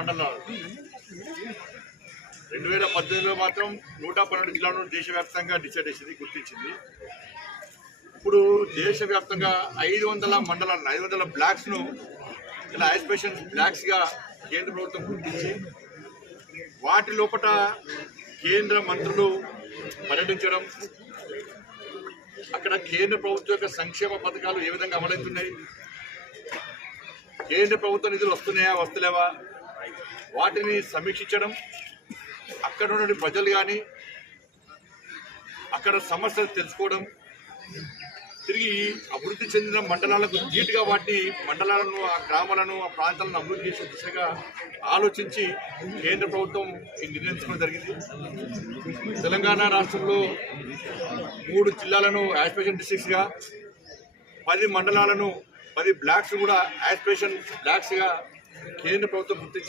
మండలాలు. 2018లో మాత్రం 112 జిల్లాలను దేశవ్యాప్తంగా డిసైడ్ చేసింది, గుర్తించింది. ఇప్పుడు దేశవ్యాప్తంగా 500 మండలాలను, 500 బ్లాక్స్ను ఇలా ఐసోలేషన్ బ్లాక్స్గా కేంద్ర ప్రభుత్వం గుర్తించి వాటి లోపల కేంద్ర మంత్రులు పర్యటించడం, అక్కడ కేంద్ర ప్రభుత్వం యొక్క సంక్షేమ పథకాలు ఏ విధంగా అమలవుతున్నాయి, కేంద్ర ప్రభుత్వ నిధులు వస్తున్నాయా వస్తలేవా వాటిని సమీక్షించడం, అక్కడ ఉన్న ప్రజలు కానీ అక్కడ సమస్యలు తెలుసుకోవడం, తిరిగి అభివృద్ధి చెందిన మండలాలకు ధీటుగా వాటిని మండలాలను, ఆ గ్రామాలను, ఆ ప్రాంతాలను అభివృద్ధి చేసే దిశగా ఆలోచించి కేంద్ర ప్రభుత్వం నిర్ణయించుకోవడం జరిగింది. తెలంగాణ రాష్ట్రంలో 3 జిల్లాలను యాస్పిరేషన్ డిస్ట్రిక్ట్స్గా, 10 మండలాలను, 10 బ్లాక్స్ కూడా యాస్పిరేషన్ బ్లాక్స్గా కేంద్ర ప్రభుత్వం గుర్తించింది.